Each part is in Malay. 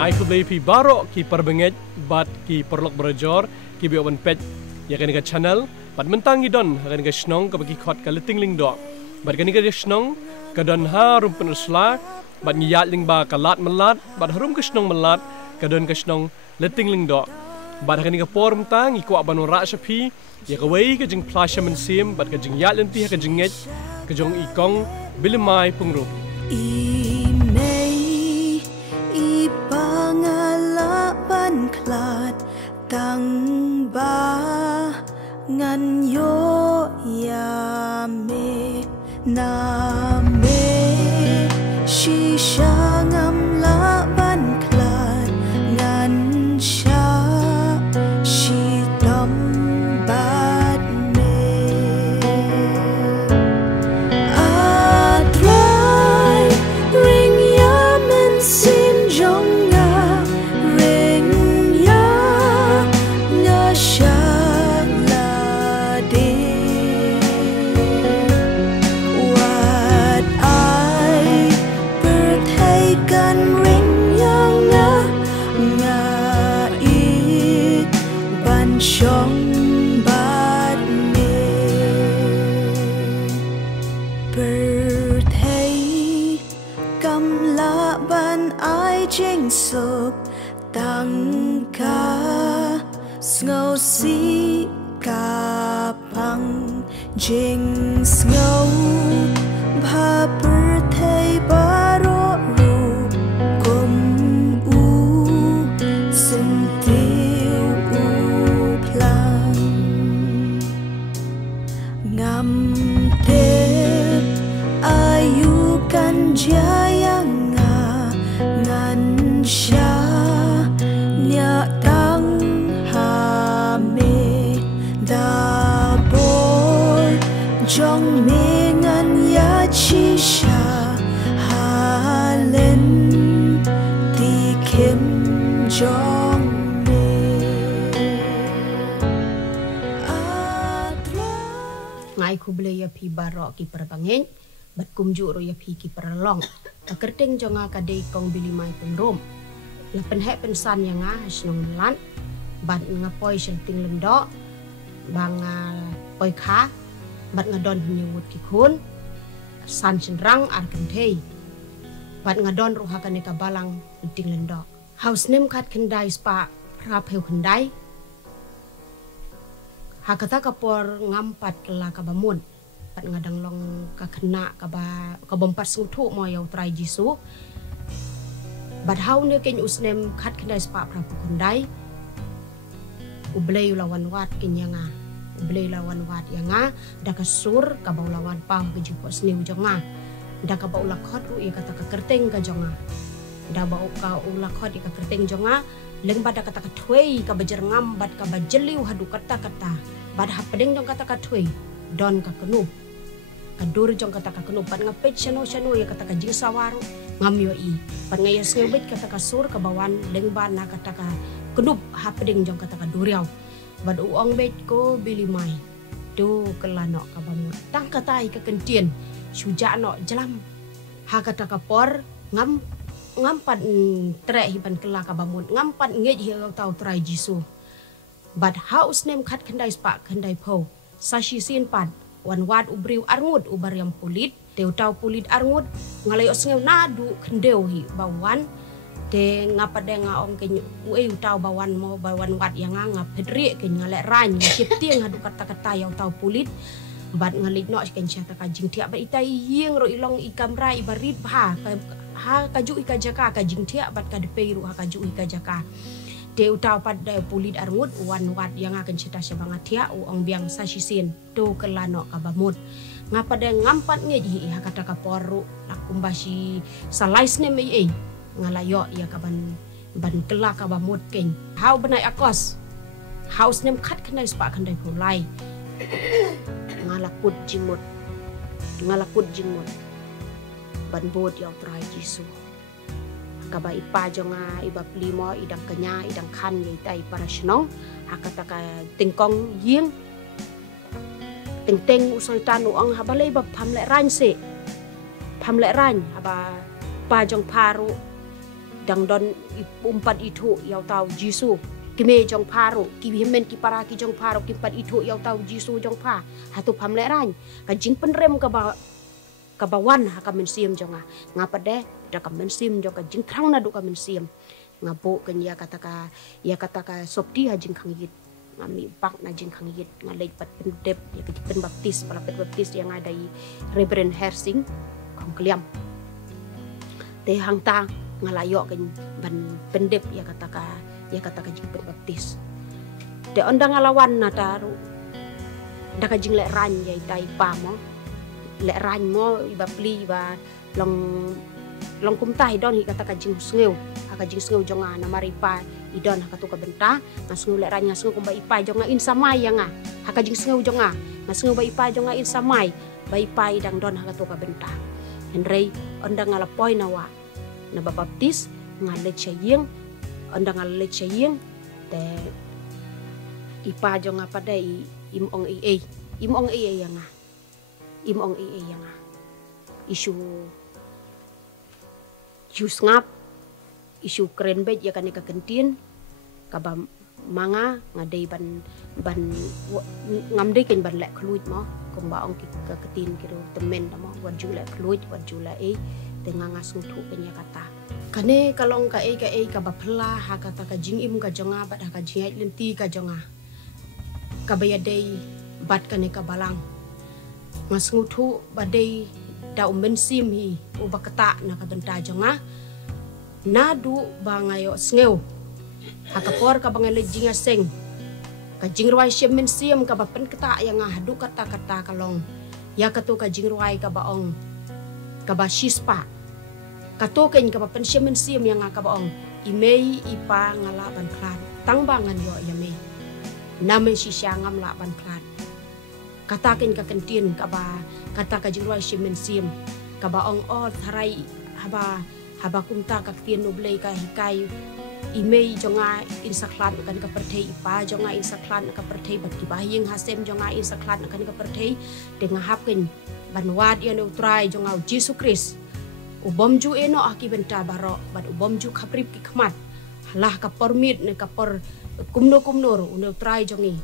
ngai ku blei pi barok ki perbengej bat ki perlok berjor ki bi open page ya kan ga channel bat mentang idon kan ga snong ka bagi khot ka leting ling dok bat kan ga snong ka don harum penusla bat nyat ling ba ka lat melat bat harum ka snong melat ka don ka snong leting ling dok bat kan ga por mentang i ku abanu ra shapi ya ka wei ka jing plasha men sim bat ka jing yat lenti ka jing ngej ka jong i kong bilimai pungrup klat tang ba ngan yo ya me na me shi sha ngam la ban klat ngan sha shi tam bat me a dry ring ya men sim jong suk tang ka ngâu si ka pang jing ngâu ba per thai baro ru kum u sim tiu u plang ngam te ayu kan jaya sha nya tang ha me da bor jong me ngan ya chi sha ha len ti kim jong me ngai ku ble ya pi barok ki perbangeng bat kumju ro ya pi ki perlong kerting jonga kadai kong bilimai pengrom la penhek pensan yang snong lan bat ngapoi shelting lendo bang poi kha bat ngadon nyewut ki khun san chenrang ar kentei bat ngadon ruha kane ka balang ting lendo house nem khat kendai spa prap heu kendai hakata kapor ngampat la ka bamun pat ngadang long ka kena ka bompat sungthu mo yau trai jisu bat hau ne ken usnem khat kendai spa pra kundai ublei lawan wat kenyanga ublei lawan wat yanga da ka sur ka bau lawan pau ke jupo sniu jonga da ka bau lakhot ru i kata ka kerteng ka jonga da bau ka ulakhot i ka kerteng jonga leng bada kata ka thwei ka bajer ngam bat ka bajeliu hadu kata bad ha pedeng jong kata ka thwei don ka kenu kadur jong kata ka kenu pat ngapet chano ya kata ka jing sawaru ngam yo i pat ngaya sngebet kata ka sur ka bawan leng bana kata ka kenu ha pedeng jong kata ka duriau bad uong bet ko bilimai do kelano ka bamut tang katai ka kentien suja no jelam ha kata ka por ngampat tre hiban kela ka bamut ngampat ngej hi tau trai jisu bad haus nem khat khandai spa khandai pho sashi sin pat wan wat ubriu arngut ubar yang pulit teu tau pulit arngut ngalai osngeu nadu khendeu hi bawan te ngapa de nga ong ken u tau bawan mo bawan wat yang nga pedri ken ngalai ran chip tieng hadu kata-kata yang tau pulit bat ngalit no ken chata ka jing thia ba itai yeng ro ilong ikam rai barib ha kaju ika jaka ka jing thia bat ka de peiru ha kaju ika jaka Deu tau pad pulit arngut wan wat yang akan cerita sebangat dia ong biang sasisin tu kelano kabamut ngapa de ngampat ngeji ha kata ka poru lakumbasi salais ne me ngalayo ya kaban ban kela kabamut ken hau benai akos haus nem khat khandai spa khandai pulai ngalakut jimut ban bot yang trai jisu kaba ipa jonga iba plimo idang kenya idang khan ye tai parasnong hakata ka tingkong ying ting usoi tan uang habale ba phamle ran haba pa jong paru dang don umpat itu yau tahu Jisu kime jong paro ki himen ki para ki jong paro ki pat itu yau tahu Jisu jong pa hatu pam le ran ka jing penrem ka bawan ha ka men sim jonga ngapa de da ka men sim jong ka jing thrang na du ka men sim ngapo kan ya kata ka sopti ha jing khang yit ngami pak na jing khang yit ngalai pat pendep ya ka pen baptis pala pen baptis yang ada i Reverend Hersing kong kliam te hang ta ngalayo kan ban pendep ya kata ka jing pen baptis de ondang ngalawan na taru da ka jing le ran ya tai pa mo le ran mo iba pli ba long kum tai don hi kata ka jing sneu ka jing sneu jonga na maripa idon haka tu ka benta ngasngu le ran ngasngu kum ba ipai jonga in samai ya nga haka jing sneu jonga ngasngu ba ipai jonga in samai ba ipai dang don haka tu ka benta henrei ondang ngala poi na wa na ba baptis ngale chayeng ondang ngale chayeng te ipa jonga pada imong yang isu ngap isu keren bet ya kan ka kentin ka ba manga ngadei ban ngamdei ken ban lek khluit mo kum ba ong ki ka ketin kiro temen mo wan ju lek khluit wan ju la te ngangas ngutu penya kata kane kalong ka ka ba phla ha kata ka jing im ka jonga ba ka jing lenti ka jonga ka ba yadei bat kane ka balang ngas ngutu ba dei da umben sim hi uba kata na ka benta jonga nadu bangayo sneu hakapor ka bangale jinga seng ka jingruai shemen siam ka bapen kata yang hadu kata kalong ya katu ka jingruai ka baong ka ba shispa katu ken ka bapen shemen siam yang ka baong imei ipa ngala ban klan tang bangan yo yame name shisha ngam la ban klan kata ken ka kentin ka ba kata ka jingruai shemen siam ka baong tharai haba kumta ka tien noblei ka hikai imei jonga insaklan kan ka perthei pa jonga insaklan ka perthei bat ki bahing hasem jonga insaklan kan ka perthei dengan hapken banwad ya neutrai jonga Jesu Kris ubom ju eno aki benta baro bat ubom ju khaprip ki khmat halah ka permit ne ka per kumno neutrai jongi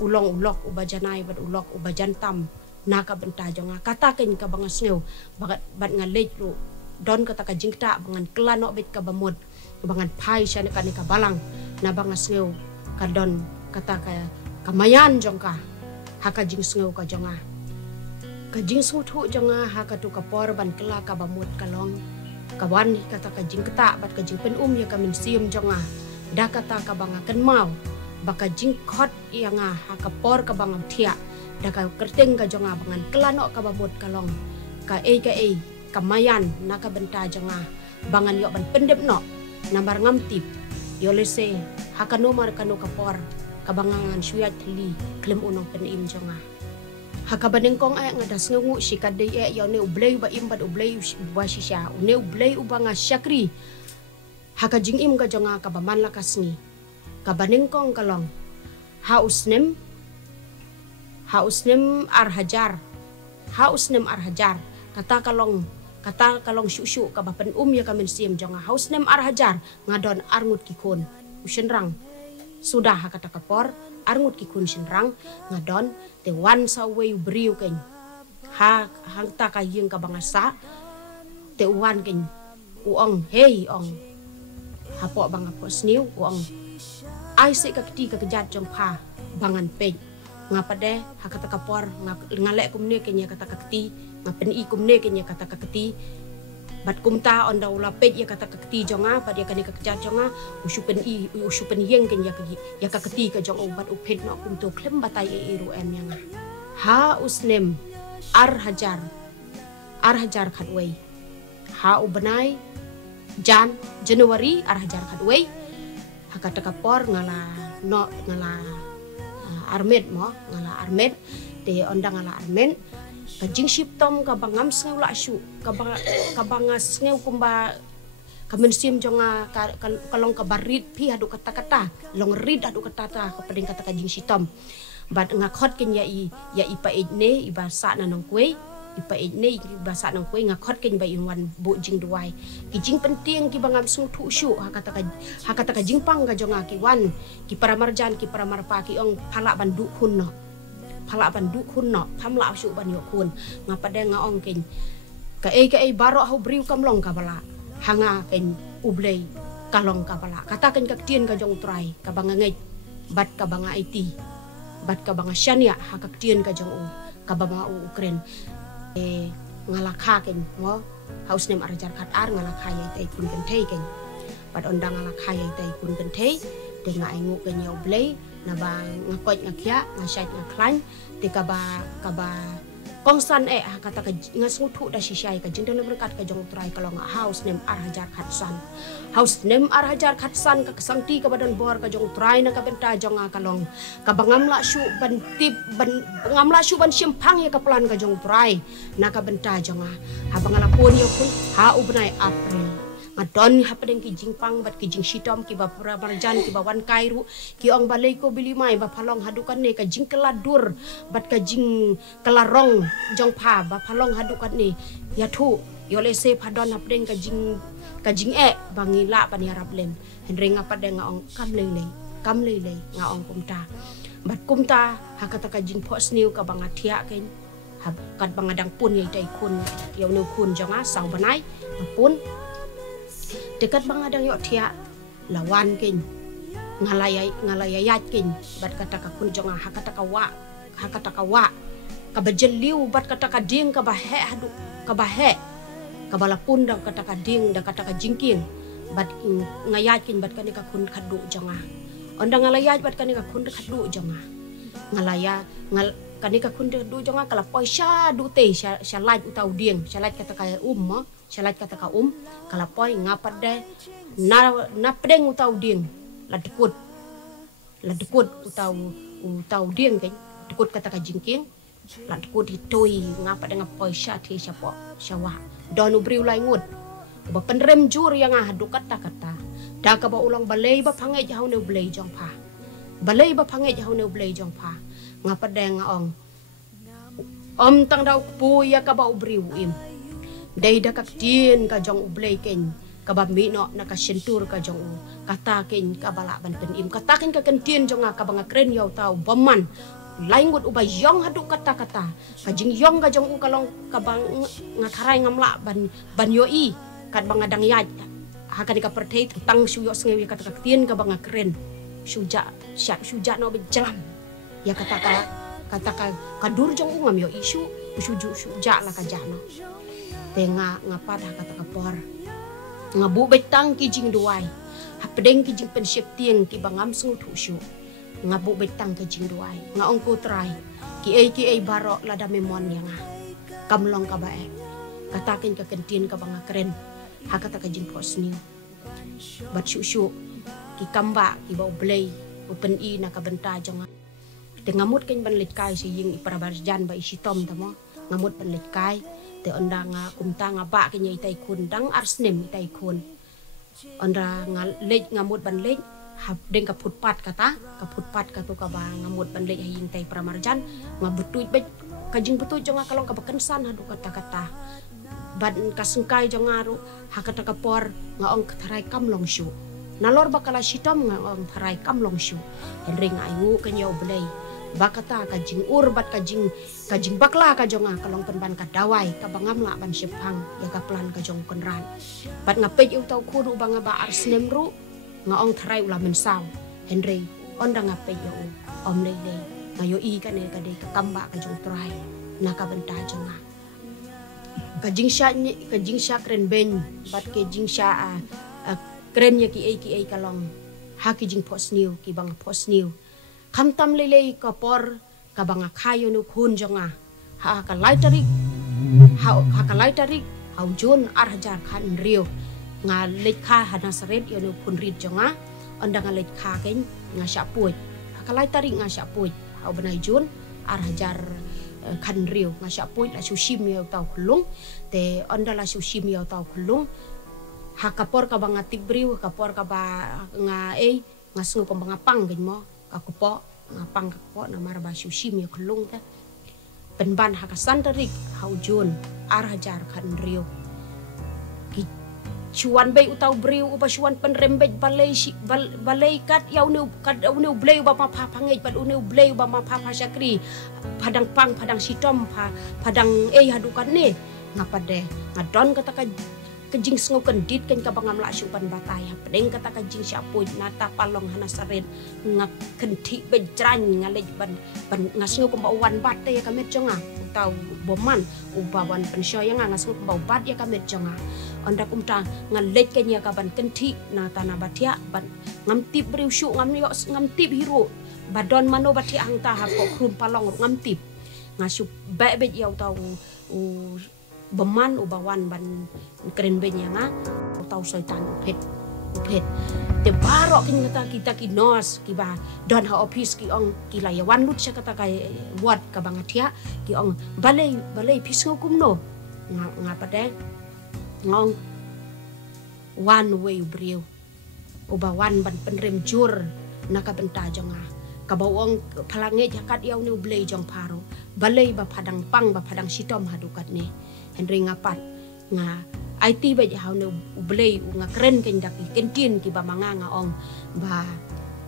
ulok ubajanai bat ulok ubajantam na ka benta jonga kata ken ka bangasneu bat ngalej ru don kata ka jingta bangan kelano bet ka bamod bangan pai syane ka ni ka balang na bangas ngeu ka don kata ka kamayan jongka haka jing ngeu ka jonga ka jing sutu jonga haka tu ka por ban kela ka bamod kalong ka wan kata ka jing keta bat ka jing pen ya ka min siam jonga da kata ka banga ken mau baka jing khot yanga haka por ka bangam thia da ka kerteng ka jonga bangan kelano ka bamod kalong ka kamayan naka benta jonga bangan yo ban pendep no nambar ngamtip yo lese hakano mar kanu kapor kabangangan syuat li klem unong penim jonga hakabanengkong ay ngadas ngungu sikade yo ne ublay ba imbat ublay ba shisha ne ublay ubanga syakri hakajing im ka jonga kabaman lakas ni kabanengkong kalong hausnem arhajar kata kalong syusyu ka bapen ya kamen siam jonga haus nem arhajar ngadon arngut kikun usenrang sudah kata kapor arngut kikun senrang ngadon te wan sawe briu ken hang ta ka yeng ka bangasa te wan ken uong hey ong hapo bang hapo sniu uong ai se ka keti ka kejat jong pa bangan pe ngapa de hakata kapor ngalek kumne kenya kata kakti ngapen i kumne kenya kata kakti bat kumta onda ula pet ya kata kakti jonga pat ya kani kakja jonga usupen yeng kenya ya kakti ka jong obat upet no kumto klem batai eru em yang ha usnem arhajar khatwei ha ubenai Januari arhajar khatwei hakata kapor ngala armet te ondang ngala armet kajing shiptom ka bangam sneu la shu ka bangas sneu kumba kamen sim jonga kalong ka barit pi hadu kata long rid hadu kata ka pedeng kata kajing shiptom bat ngakhot ken ya ipa ejne ibasa na nong kue ipa ini bahasa nang kue ngakot ken bai wan bu jing duai ki jing penting ki bangam sung thu shu hakata ka jing pang ga jonga ki wan ki para marjan ki para marpa ki ong phala ban du hun no phamla shu ban yo kun ngapa de nga ong ken ka e baro hau briu kamlong ka bala hanga ken ublei kalong ka bala kata ken ka tien ka jong trai ka banga ngai bat ka banga IT bat ka banga shania hakak tien ka jong u ka banga u Ukraine ngalakha ken mo house name arajar khat ar ngalakha yai tai kun ken thei ken bat ondang ngalakha yai tai kun ken thei de nga ai ngu ken yo blei na ba ngakot ngakya ngasait ngaklan de ka ba kongsan kata ka ngasngu thu da shisai ka jindel berkat ka jong trai kalau nga house name arajar khat san ka kesangti ka badan bor ka jong trai na ka benta jong kalong ka bangamla shu ban tip ban ngamla shu ban simpang ya ka plan ka jong trai na ka benta jong ha bangala pon yo kun ha ubnai april ngadon hapadeng ki jingpang bat ki jing sitom ki ba pura marjan ki ba wan kairu ki ong balai ko bili mai ba phalong hadukan ne ka jing keladur bat ka jing kelarong jong pha ba phalong hadukan ne ya thu yo le se phadon hapadeng ka jing bangila pani harap lem henring apadeng ong kam lele nga ong kumta hakata ka jing phos niu ka banga thia ken kat bangadang pun yai tai kun yo nu kun jonga sau banai pun dekat bangadang yo thia lawan ken ngalayayat ken bat kata ka kun jonga hakata ka wa ka bajeliu bat kata ka ding ka bahe hadu ka bahe ka balapun da kata ka ding da kata ka jingking bat ngayat ken bat kani ka kun khadu jonga ondang ngalayat bat kani ka kun khadu jonga kani ka kun khadu jonga kala poisha du te sha lait utau ding sha lait kata ka shalat kata ka kala poi ngapat de na pedeng utau ding la dekut utau ding kan dekut kata ka jingking la dekut hitoi ngapat dengan poi sha thi sha shawa don ubriu lai ngut ba penrem jur yang hadu kata da ka ba ulang balei ba phangai jau ne blei jong pha ngapat de ngaong tang dau pu ya ka ba ubriu im dai da kak tien ka jong ublei ken ka ba mi no na ka sentur ka jong kata ken ka bala ban pen im kata ken ka tien jong ka banga kren yo tau baman laingut uba yong hadu kata ka jing yong ka jong kalong ka bang ngakarai ngamla ban yo i kat banga dang ya hakani ka pertei tang shu yo sengewi kata kak tien ka banga kren suja no bejalam ya kata ka dur jong ngam yo isu suja la ka jano tenga ngapa dah kata kapor ngabu betang ki jing duai hapdeng ki jing pensiap tieng ki bangam sung thu shu ngabu betang ki jing duai nga ong ko trai ki ai barok lada memon yang kamlong ka bae katakin ka kentin ka banga keren hakata ka jing posni bat shu ki kamba ki bau blei open i na ka benta jonga te ngamut ken ban litkai si ying iparabarjan ba isitom tamo ngamut ban litkai te ondang kumta ngaba ke nyai tai kun dang arsnem tai kun onda ngamut ban lej hab deng ka phutpat kata ka ba ngamut ban lej haying tai pramarjan ngabutuj bet kajing betuj jonga kalong ka bakensan hadu kata ban kasengkai jonga ru hakata ka por ngaong tharai kamlong shu nalor bakala sitom ngaong tharai kamlong shu henring ayu ke nyau blei bakata kajing urbat kajing bakla ka jonga kalong penban ka dawai ka bangam la ban sepang ya ka plan ka jong konran bat ngapej u tau kudu banga ba arsnem ru ngaong tharai ula mensaw henry onda ngapej yo om lele ngayo i ka ne ka de ka kamba ka jong trai na ka benta jonga kajing sha kren ben bat ke jing sha kren ya ki ai kalong ha ki jing posniu ki bang posniu kamtam lele ka por ka banga khayo nu khun jonga ha ka laitari hau jun arhajar khan rio nga lekha hana saret yo nu khun rit jonga onda nga lekha ken nga syapuj ha ka laitari nga syapuj hau banai jun arhajar khan rio nga syapuj la sushim yo tau khulung te onda la sushim yo tau khulung ha ka por ka banga tibriu ka por ka ba nga nga sungu pang banga pang gen mo kakupo ngapang kakupo na maraba sushim yo kulung ta penban hakasan tarik haujun arhajar kan rio ki chuan bay utau briu uba chuan penrembej balai kat yaunu kat unu bleu ba pa pangej bal unu bleu ba ma pa syakri padang pang padang sitom padang hadukan ni ngapade ngadon kata kejing sengu kendit kan kabangam la syupan batai pedeng kata kejing syapuj nata palong hanasarin ngak kenti bejran ngalej ban ngasengu kembauan bate ya kamet jonga utau boman ubawan pensyo yang ngasengu kembau bat ya kamet jonga onda kumta ngalej kenya kaban kenti nata nabatia ban ngamtip briu syu ngamtip hiru badon mano batia angta hako krum palong ngamtip ngasu bebej ya utau beman ubawan ban keren benya nga tau soitan upet te barok kin kita kinos kiba don ha office ki ong kilayawan lut siya kata kay wat kabangatia ki ong balay pisngo kumno nga pade ngong one way briu ubawan ban penrem jur nakabenta jonga kabawong palange jakat yaw ni ublay jong paro balay ba padang pang ba padang sitom hadukat ni Henry ngapat nga IT ba jahaw na ublay nga keren kendaki kentin ki ba mga nga ong ba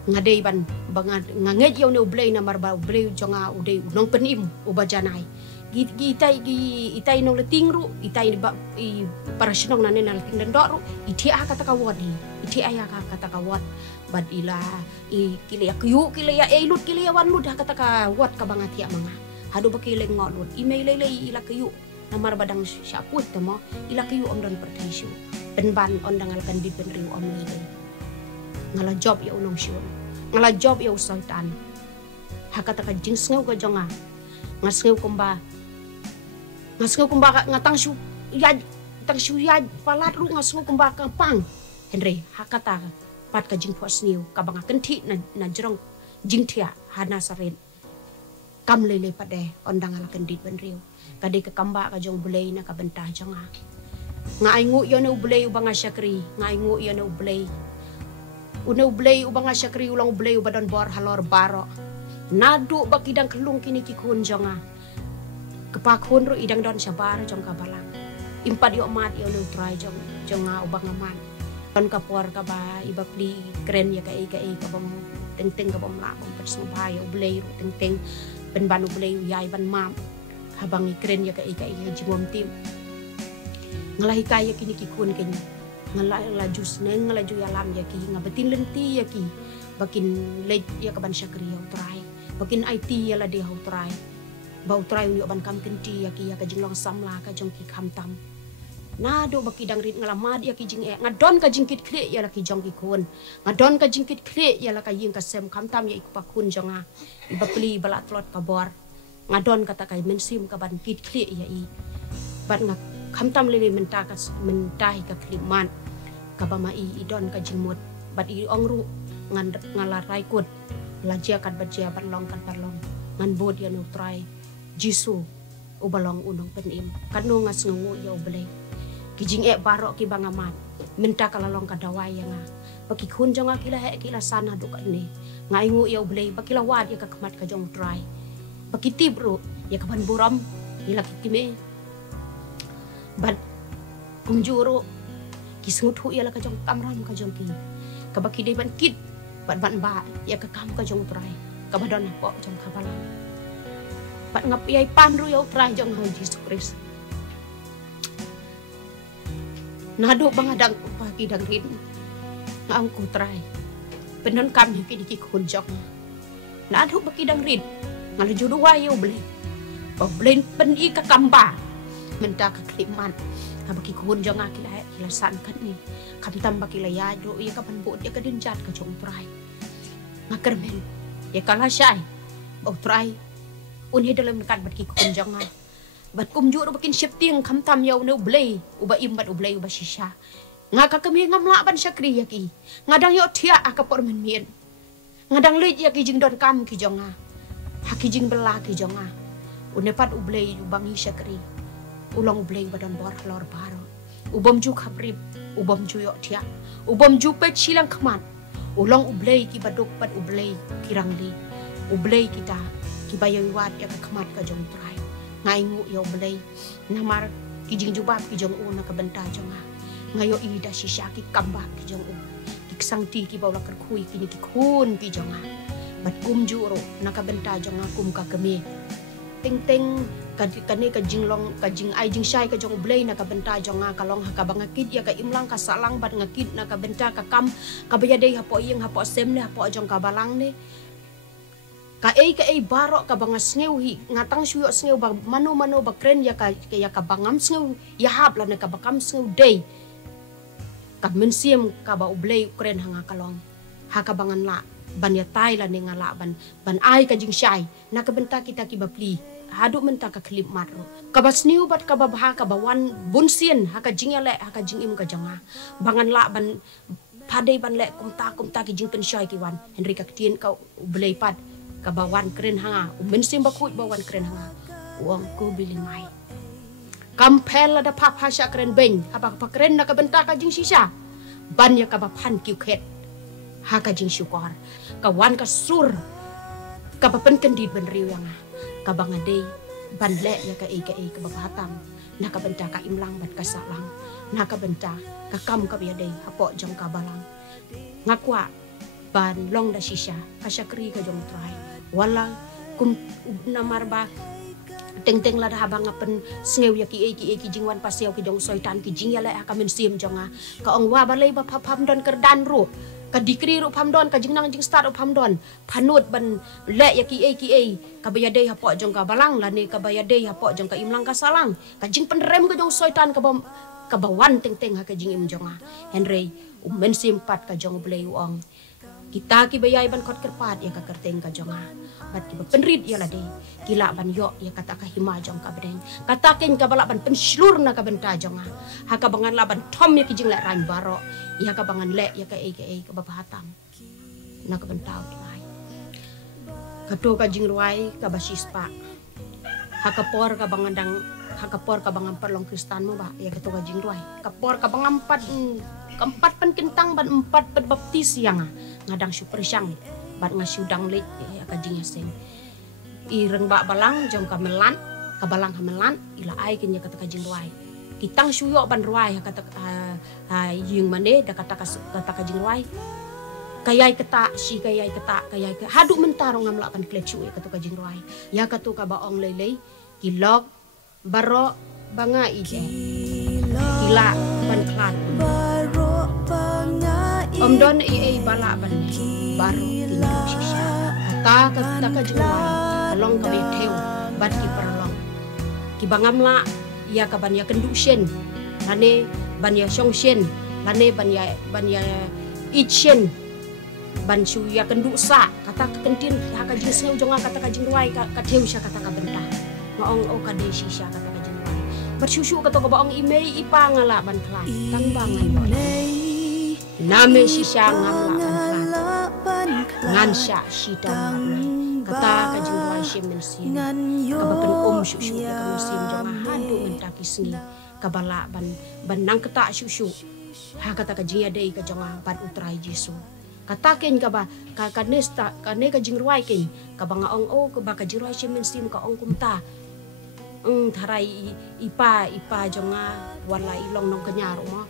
nga day ban ba nga ngej yaw na ublay na marba ublay jo nga uday unong penim uba janay itay nong lating ru itay ba para sinong nanin na lating dandoro iti kata kawad iti aya kata kawad bad ila kilaya kuyu kilaya lut kilaya wanlud kata kawad kabangati mga hado ba kilay ngolud email lay ila kuyu namar badang syaput temo ila kayu om don pertaisu penban on dangalkan di penriu om ni ngala job ya unong syun ngala job ya usaitan hakata ka jing sngew ka jonga ngasngew kumba ngatang syu ya palat ru ngasngew kumba ka pang Henry hakata pat ka jing pos niu ka banga kenti na jerong jing tia hana sarin kam lele pade on dangalkan di penriu kade ka kamba ka jong bulay na kabenta jonga nga aingu yo na ublay ubang syakri nga aingu yo na ublay ubang syakri ulang ublay ubadon bor halor baro nadu bakidang kelung kini kikun jonga kepakun ru idang don sabar jong kabalang impad yo mat yo na try jonga ubang aman don kapor ka ba ibapli keren ya kai ka bom teng ka bom la bom persubay ublay ru teng penban ublay yai ban mam habang ikren ya kai jimom tim ngalahi kaya kini kikun kini ngalaju seneng ngalaju yalam ya ki ngabetin lenti ya ki bakin lej ya kaban syakri ya utrai bakin IT ya la dia utrai ba utrai uni ban kam kenti ya ki ya ka jinglong samla ka jong ki kamtam nado bakidang rit ngalamad ya ki jing ngadon ka jingkit kle ya la ki jong ki kun ngadon ka jingkit kle ya la ka ying ka sem kamtam ya ikpakun jonga ibapli balat flot kabor ngadon kata kay mensim ka ban kit kli ya i ban nga kamtam lele mentai ka kliman ka ba mai idon ka jimut bat i ongru ngalarai kut lajia kat bajia ban long kan parlong ngan bod ya no try jisu ubalong unong penim kanu ngas ngu ya ublay kijing barok ki bangamat menta kalalong ka dawai ya nga baki kun jonga kila sana duka ni ngaingu ya ublay bakila wad ya ka kamat ka jong try bakiti bro ya kapan buram ila kitime bad kumjuro kisngut hu ya la kajong kamram kajong ki kabaki de ban kit ban ba ya ka kam kajong try kabadon po jong kabala bat ngap yai panru ya try jong ho Jesus Christ nado bangadang pagi dang rin ngaang ko try penon kam ki di kun jong nado bakidang rin ngala juduwa yo blen pen i ka kamba menta ka kliman ka baki kun jonga kila san kan ni kam tam baki la ya do i ka pan bod ya ka dinjat ka jong prai ngakermen ya kala syai o prai un he dalam kan baki kun jonga bat kum ju ro bakin shifting kam tam yo no blay uba imbat ublay uba shisha nga ka kami ngamla ban syakri ya ki ngadang yo tia ka por men mien ngadang le ya ki jing don kam ki jonga hakijing belah ki jonga unepat ublay ubangi syakri ulang ublay badan bor lor baro ubom ju khabrib ubom ju yo tia ubom ju pet silang khaman ulang ublay ki badok pat ublay kirangli ublay kita ki bayawi wat ya ka khamat ka jong trai ngaingu yo belai namar kijing jubab kijong u na kabenta jonga ngayo ida sisaki kambak kijong u kiksang ti ki bawla kerkhui kini kikun kijonga bat kum juro na kabenta jonga kum ka kemi ting kane ka jinglong ka jing ai jing shai ka jong blei na ka benta jonga kalong ha ka bangakit ya ka imlang ka salang bat ngakit na ka benta ka kam ka bayade hapo iyeng hapo sem ne hapo jong ka balang ne ka ei baro ka banga sneu hi ngatang suyo sneu ba mano ba kren ya ka bangam sneu ya hap la na ka bakam sneu day ka mensiem ka ba ublei kren hanga kalong ha ka bangan la ban ya tai la ne ngala ban ai ka jing shai na ka benta kita ki bapli hadu menta ka klip matro kabas niu bat ka babha ka bawan bunsien haka jingle haka jingim ka janga bangan la ban padai ban le kumta ki jing pen shai ki wan henry ka tien ka belai pat ka bawan kren hanga mensim bakut bawan kren hanga uang ku bili mai kampel ada pap hasya kren beng apa kren na ka benta ka jing sisa ban ya ka bapan ki khet haka jing syukor ka wan ka sur ka papen kendit ban riu yang ka bangadei ban le ya ka ka babatam na ka benta ka imlang bat ka salang na ka benta ka kam ka biadei hapo jong ka balang ngakwa ban long da shisha ka syakri ka jong trai wala kum namar ba teng la da habang apen sneu ya ki jingwan paseo ki jong soitan ki jing ya le ka men sim jonga ka ong wa balai ba pham don kerdan ru ka dikri ru phamdon ka jingnang jing start ru phamdon panut ban le ya ki ka bayadei hapo jong ka balang la ne ka bayadei hapo jong ka imlang ka salang ka jing penrem ka jong soitan ka bawan teng ha ka jing im jonga henry men simpat ka jong blei uang kita ki bayai ban kot kerpat ya ka kerteng ka jonga bat ki penrit ya la de kila ban yo ya kata ka hima jong ka bedeng kata ken ka balak ban penslur na ka benta jonga ha ka bangan la ban thom ya ki jing la ran baro ya ka bangan le ya ka ka babahatam na ka bentau lai ka to ka jing ruai ka basispa ha ka por ka bangandang ha ka por ka bangan perlong kristan mo ba ya ka to ka jing ruai ka por ka bangampat keempat pen kentang ban empat pen baptis yang ngadang super syang bat ngasudang le ya ka jing sen ireng ba balang jong ka melan ka balang ha melan ila ai ken ya ka jing ruai kitang suyo ban ruai kata yung mane da kata ka jing ruai kayai keta si kayai keta kayai ke hadu mentaro ngam lakan klechu kata ka jing ruai ya katu ka baong lelei kilok baro banga ije kila ban klan om don bala ban baru tindak sisa kata ka jing ruai long ka beteu bat ki perlong ki bangam la ya ka ban ya kendu shen lane ban ya song shen lane ban ya itchen ban su ya kendu sa kata kentin ha ka jing seu jonga kata ka jing ruai ka theu sha kata ka benta maong o ka de sha kata ka jing ruai bersusu kata ka baong imei ipa ngala ban klan tang bangan name sisa ngam la ban klan ngan sha sita kata ka jing ruai shem men sim ka bapen susu ka musim jonga hadu mentaki sni kabala ban nang kata susu ha kata ka jing dei ka jonga ban utrai jesu kata ken ka ba ka nesta ka ne ka jing ruai ken ka banga ong o ka ba ka jing ruai shem men sim ka ong kumta tharai ipa jonga wala ilong nong kanyaro mo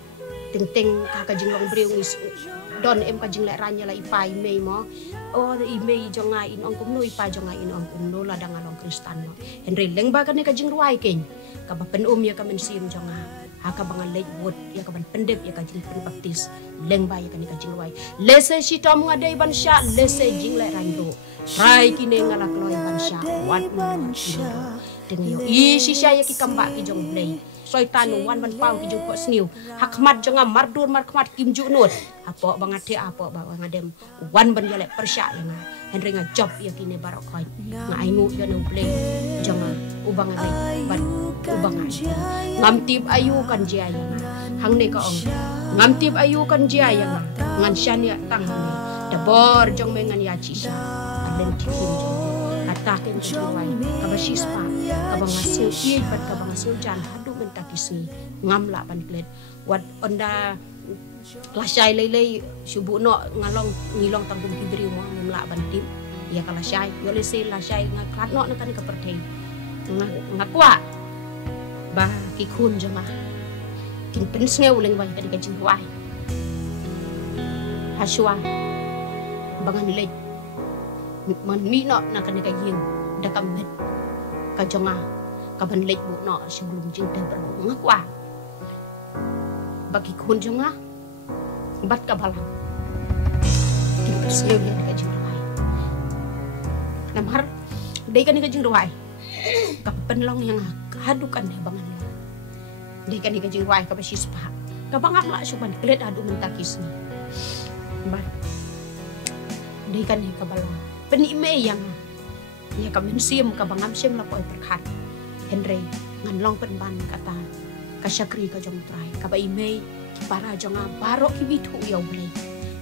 teng ka jing long breu is don em ka jing la ranya la ipa imei mo o imei jonga in ong kumno ipa jonga in ong kumno la dang along kristan mo henry leng ba ka ne ka jing ruai ken ka ba penom ya ka men sim jonga ha ka bangan late wood ya ka ban pendep ya ka jing pen baptis leng ba ya ka ne ka jing ruai lese sita mo ngadai ban sha lese jing la ranro try kine ngala kloy ban sha wat mo tengyo isi saya ki kambak ki jong blei soitan wan ban pau ki jong ko sniu hakmat jonga mardur markmat kim ju not apo bangate apo bangadem wan ban yale persya ya henry nga job ya kine barok koy nga aingu yo no blei jonga ubang ai ban ubang ai ngamtib ayu kan jaya hang ne ka ong ngamtib ayu kan jaya ngan syan ya tang dabor jong mengan ya cisa alen tikim ataken jawai kabasispa kabang asil iy pat kabang asil jan hadu mentakisi ngamla pan klet wat onda lasai lelei subu no ngilong tanggung kibri mo ngamla ban tim ya kala sai yo lese lasai ngaklat no kan ka pertei ngakwa ba ki kun jonga kin pen sneu leng ba ka jing wai haswa bangan lej man mi no na ka yin da ka met ka jonga ka ban lej bu no sebelum jing te ber ngakwa ba ki kun jonga bat ka balang kin pen sneu ya ka jing wai namhar dei ka jing wai ka penlong yang hadukan deh bangan lo. Dei kan jing wai ka basi spa. Ka bangak la suman klet adu mentakis ni. Ba. Dei kan ka balong. Peni me yang ya ka mensiam ka bangam sim la poi perkhat. Henry ngan long pen ban kata ka syakri ka jong trai ka ba ime para jonga barok ki bitu ya ble.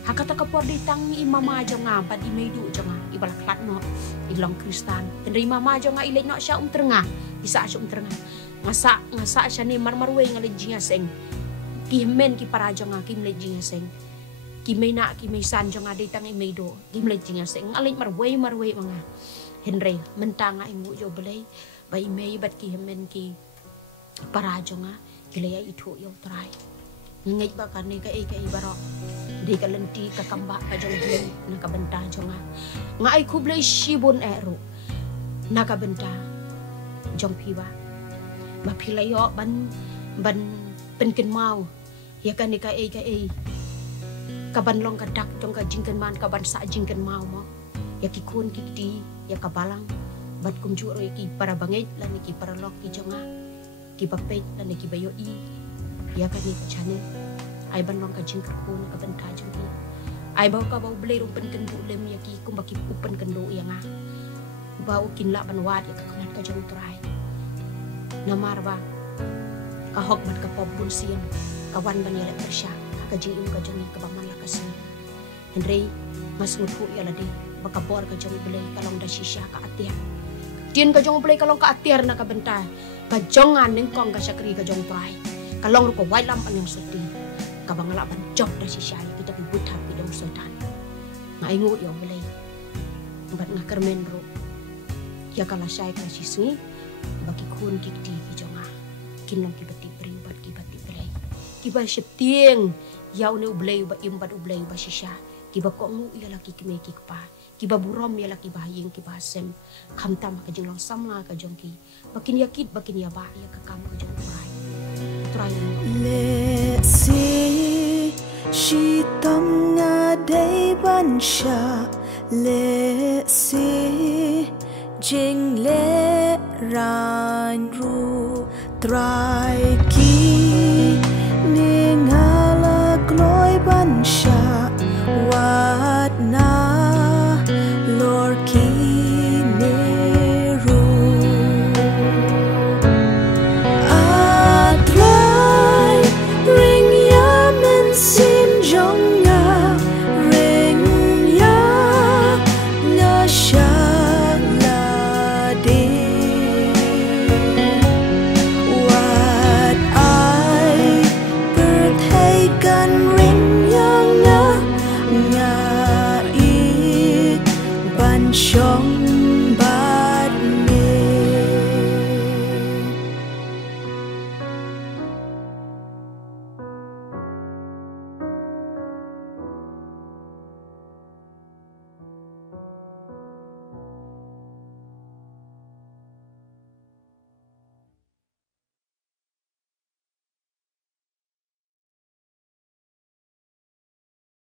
Hakata ka por di tang i mama jonga ba di me du jonga i bala klat no ilong kristan. Henry mama jonga ilek no sya trengah. Bisa asum terang ngasa siya ni marmarwe nga lejinga seng kihmen ki para jonga kim lejinga seng kimay na kimay san jonga ditang imedo kim lejinga seng alay marwe mga Henry mentanga ingu jo belay ba imay bat kihmen ki para jonga kilaya itu yo try ngait ba kane ka ibaro di kalenti ka kamba ka jong belay nakabenta jonga nga ay kublay shibon ero nakabenta jong piwa ba pilayo ban penken mau ya kan ka kaban long kadak jong ka jingken man kaban sa jingken mau mo ya ki kun ki di ya kabalang bat kum juro ki para bangit lan ki para lok ki jonga ki bapet lan ki bayo i ya kan ni channel ai ban long ka jingken kun ka ban ta jong ki ai bau ka bau blei ru penken bu lem ya ki kum ba ki upen kendo ya nga bau kin la ban wat ya ka kunat ka jong try namar ba kahok mat ka pobun siam kawan ban yala persya ka jing ka jong ka ba man la kasi Henry mas ngutu ya la de baka bor ka jong belai kalong da shisha ka atia tien ka jong belai kalong ka atir na ka benta ka jongan ning kong ka syakri ka jong try kalong ru ko wai lam an yang seti ka bangala ban jok da shisha kita ki buta ki dong sotan ngai ngut yo belai bat ngakermen ru ya kala syai ka sisni baki kun kikti ki jonga kinong ki bati bring bat ki bati belai ki ba syetieng yaw ne ublay ba imbat ublay ba shisha ki ba ko ngu ya laki ki me ki pa ki ba burom ya laki ba ying ki ba sem khamtam ka jing long samla ka jong ki bakin yakit bakin ya ba ya ka kam ka jong try le si shi tam nga dei ban sha le si jing le ran ru try ki